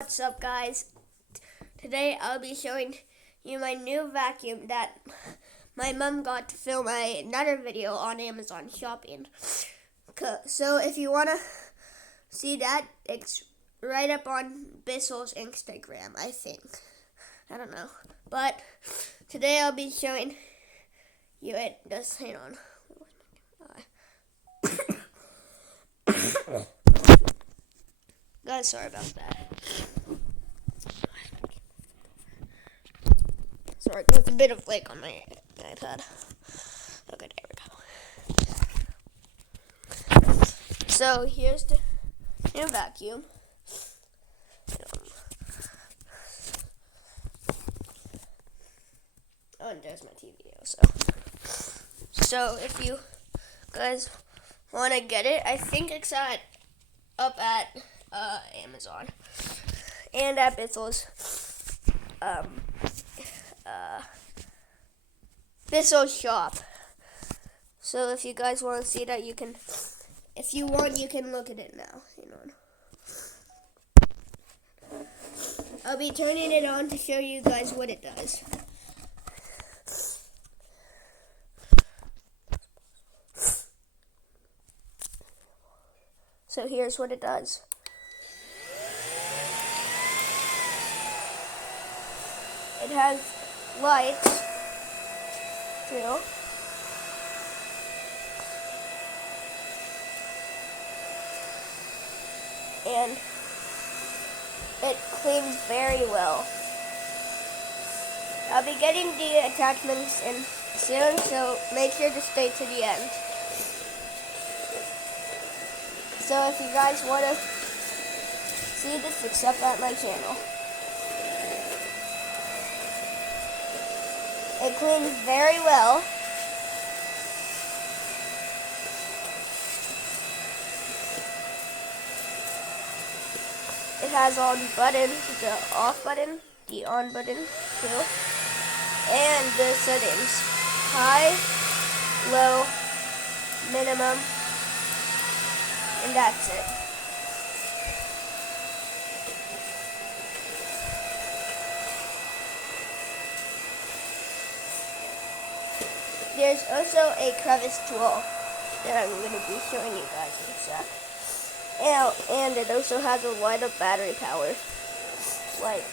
What's up, guys? Today I'll be showing you my new vacuum that my mom got to film another video on Amazon shopping. So if you want to see that, it's right up on BISSELL's Instagram, I think. I don't know. But today I'll be showing you it. Just hang on. Guys, sorry about that. Sorry, there's a bit of flake on my iPad. Okay, there we go. So here's the new vacuum. Oh, and there's my TV also. So if you guys want to get it, I think it's up at Amazon and at BISSELL's BISSELL shop. So if you guys want to see that, you can. If you want, you can look at it now. Hang on. I'll be turning it on to show you guys what it does. So here's what it does. It has lights too. And it cleans very well. I'll be getting the attachments in soon, so make sure to stay to the end. So if you guys want to see this, it's up at my channel. It cleans very well. It has all the buttons, the off button, the on button too, and the settings: high, low, minimum, and that's it. There's also a crevice tool that I'm going to be showing you guys in a sec. And it also has a light up battery power. Like,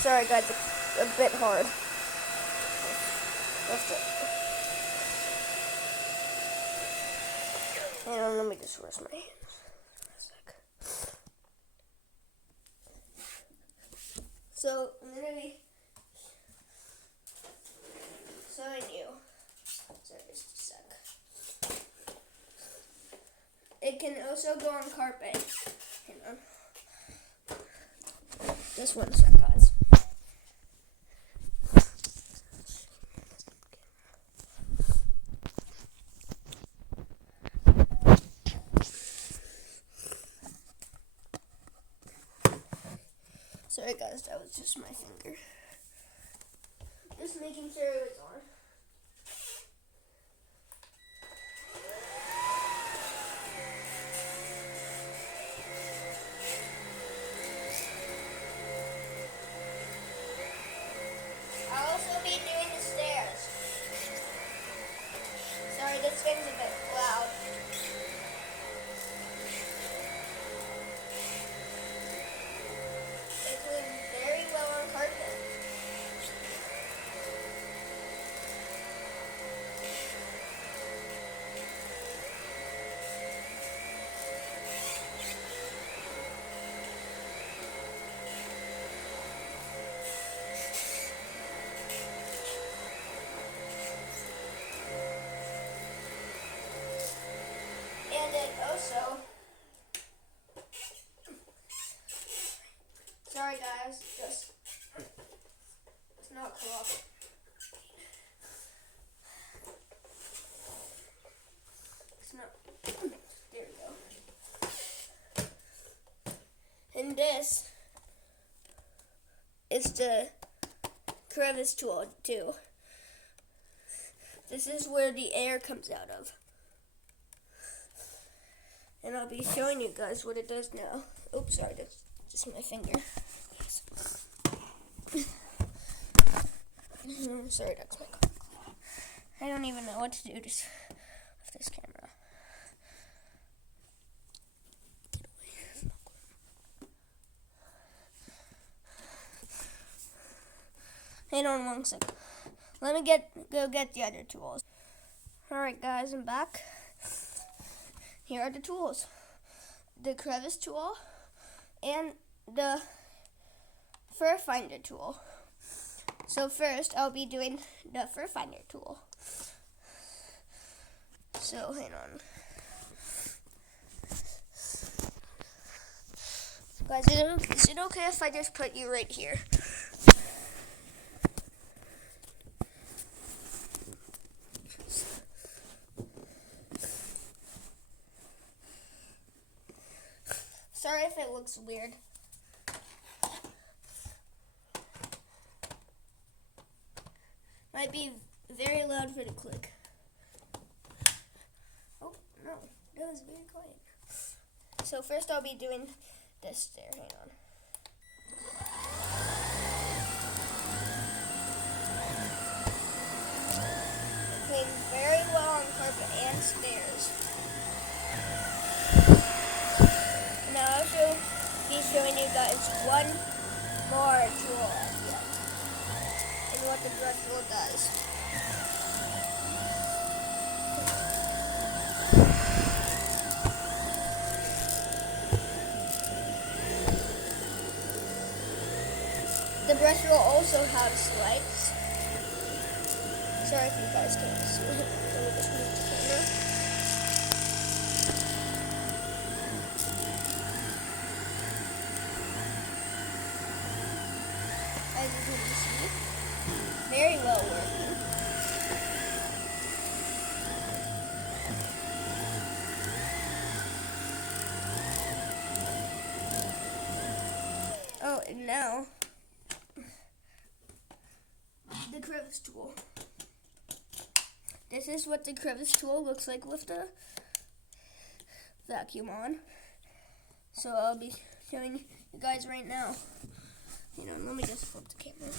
sorry guys, it's a bit hard. That's it. Hang on, let me just rest my hands for a sec. So I'm gonna be showing you. Sorry, just a sec. It can also go on carpet. Hang on. Just one sec, guys. Sorry guys, that was just my finger. Just making sure it was on. I'll also be doing the stairs. Sorry, this thing's a bit loud. And it also, sorry guys, just, it's not cooperating. It's not, there we go. And this is the crevice tool too. This is where the air comes out of. And I'll be showing you guys what it does now. Oops, sorry, that's just my finger. Yes. Sorry, that's my car. I don't even know what to do with this camera. Hang on 1 second. Let me go get the other tools. Alright guys, I'm back. Here are the tools. The crevice tool and the fur finder tool. So first I'll be doing the fur finder tool. So hang on. Guys, is it okay if I just put you right here? Sorry if it looks weird. Might be very loud for the click. Oh, no, that was very quiet. So first I'll be doing this there, hang on. It cleans very well on carpet and stairs. And I'll also be showing you guys one more tool at the end. And what the brush tool does. The brush will also have slides. Sorry if you guys can't see it. Let me just move the camera. As you can see, very well working. Oh, and now the crevice tool. This is what the crevice tool looks like with the vacuum on. So I'll be showing you guys right now. Hang on, let me just flip the camera.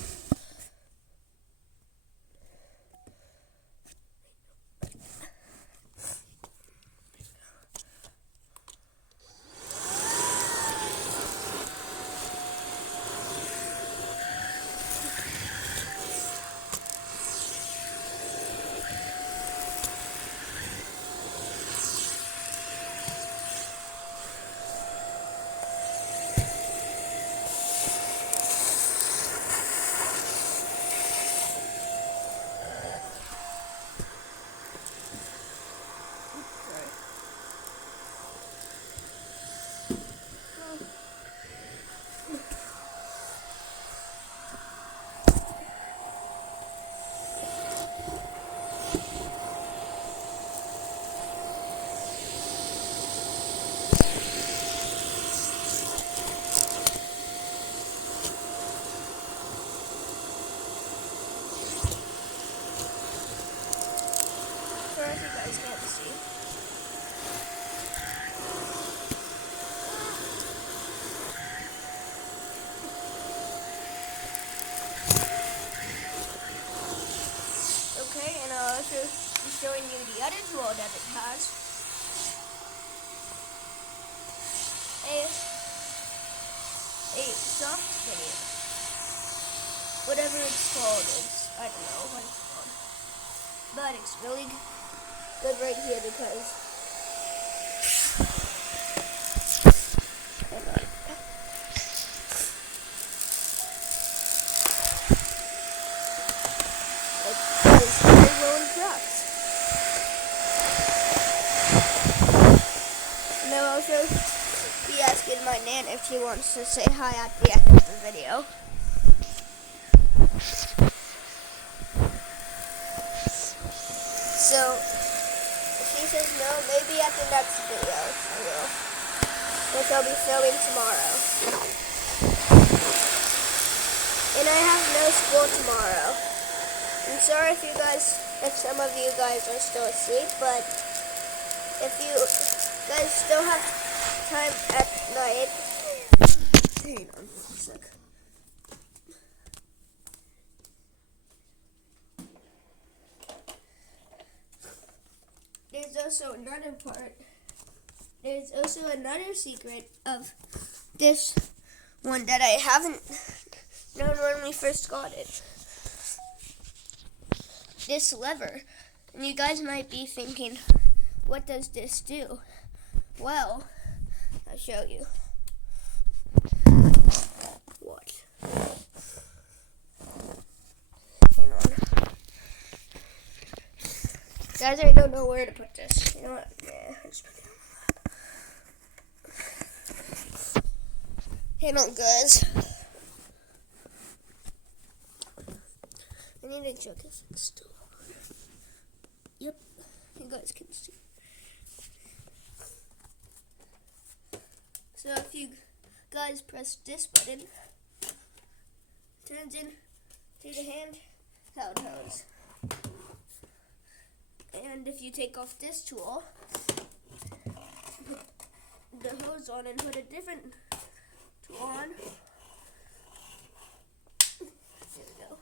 Sorry if you guys can't see. Okay, and I'll also be showing you the other tool that it has. A soft video. Whatever it's called, I don't know what it's called. But it's really good right here because hang on. It's very well in trucks. And I'll also be asking my Nan if she wants to say hi at the end of the video. So, if she says no, maybe at the next video I will, which I'll be filming tomorrow. And I have no school tomorrow. I'm sorry if you guys if some of you guys are still asleep, but if you guys still have time at night, hang on one sec. There's also another part. There's also another secret of this one that I haven't known when we first got it. This lever. And you guys might be thinking, what does this do? Well, I'll show you. Watch. Hang on. Guys, I don't know where to put this. You know what? Yeah, just put it on. Hang on, guys. I need to check if it's still on. Yep, you guys can see. So if you guys press this button, it turns into the handheld hose. And if you take off this tool, put the hose on and put a different tool on. There we go.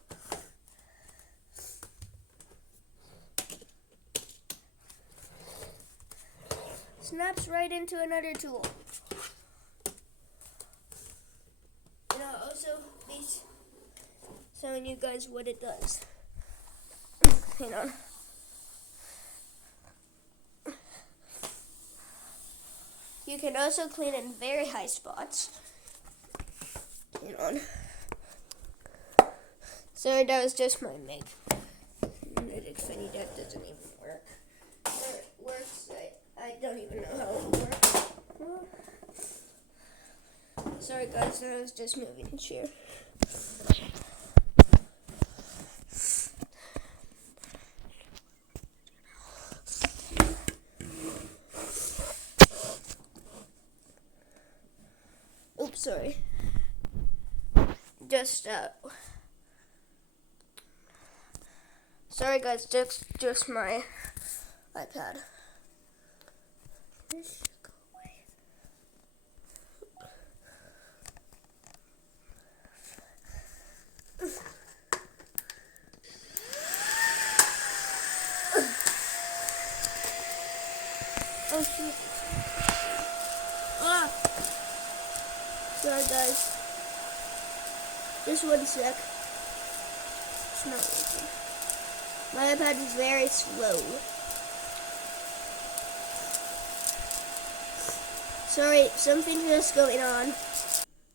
Snaps right into another tool. And I'll also be showing you guys what it does. Hang on. You can also clean in very high spots. Hang on. Sorry, that was just my make. It's funny that doesn't even work. Or it works, I don't even know how it works. Sorry guys, I was just moving the chair. Oops, sorry. Sorry guys, just my iPad. This should go away. Oh shoot. Ah! Sorry guys. Just 1 sec. It's not working. My iPad is very slow. Sorry, something's just going on.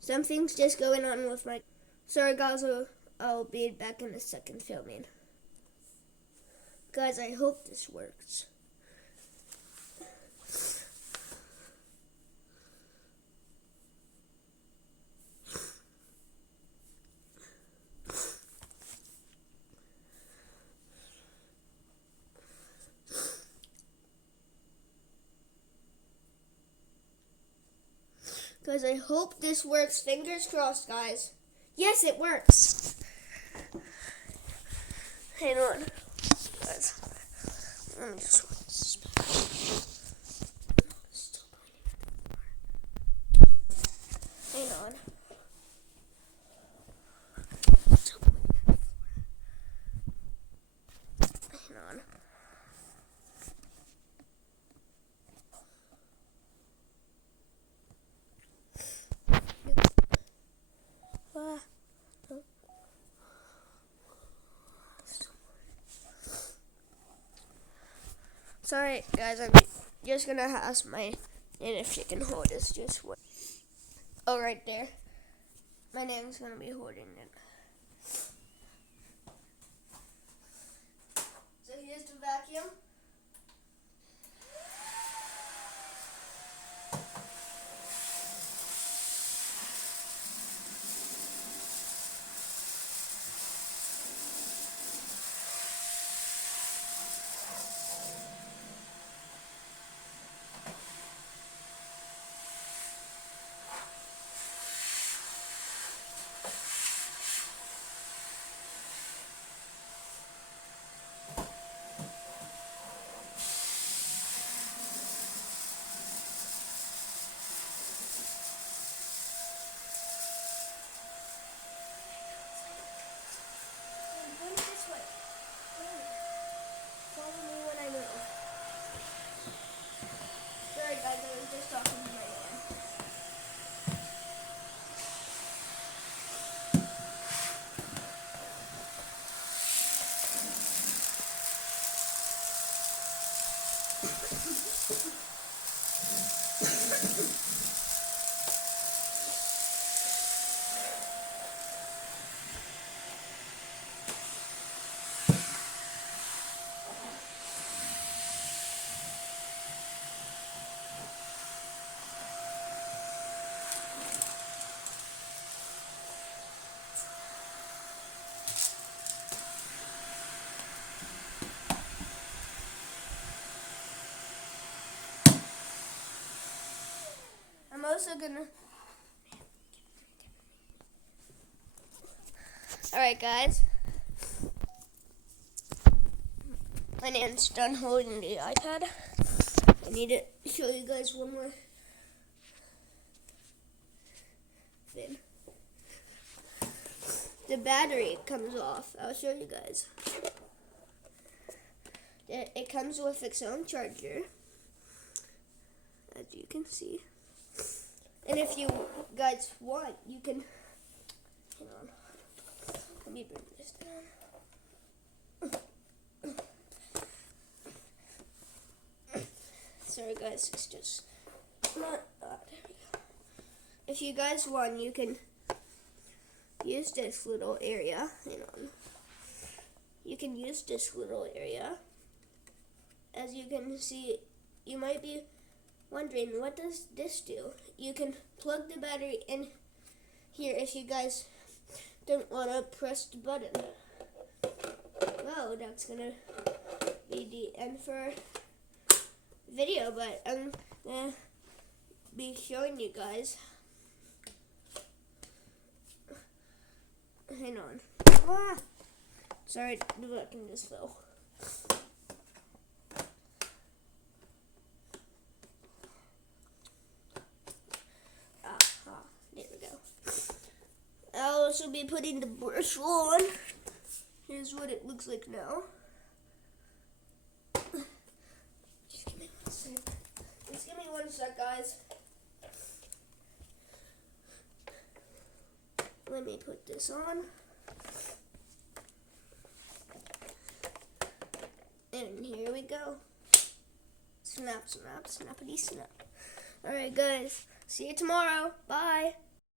Something's just going on with my... Sorry guys, I'll be back in a second filming. Guys, I hope this works. Guys, I hope this works. Fingers crossed, guys. Yes, it works. Hang on. Guys, let me just run this back. Still pointing at the floor. Hang on. Still pointing at the floor. Hang on. Sorry, guys, I'm just gonna ask my aunt if she can hold this just one. Oh, right there. My name's gonna be holding it. So here's the vacuum. also gonna... Alright guys, my nan's done holding the iPad. I need to show you guys one more thing. The battery comes off. I'll show you guys. It comes with its own charger, as you can see. And if you guys want, you can... Hang on. Let me bring this down. Sorry guys, it's just not... there we go. If you guys want, you can use this little area. Hang on. You can use this little area. As you can see, you might be wondering, what does this do? You can plug the battery in here if you guys don't want to press the button. Well, that's going to be the end for video, but I'm going to be showing you guys. Hang on. Ah! Sorry, the button just fell. There we go. I'll also be putting the brush on. Here's what it looks like now. Just give me 1 sec. Just give me 1 sec, guys. Let me put this on. And here we go. Snap, snap, snappity snap. Alright guys, see you tomorrow. Bye.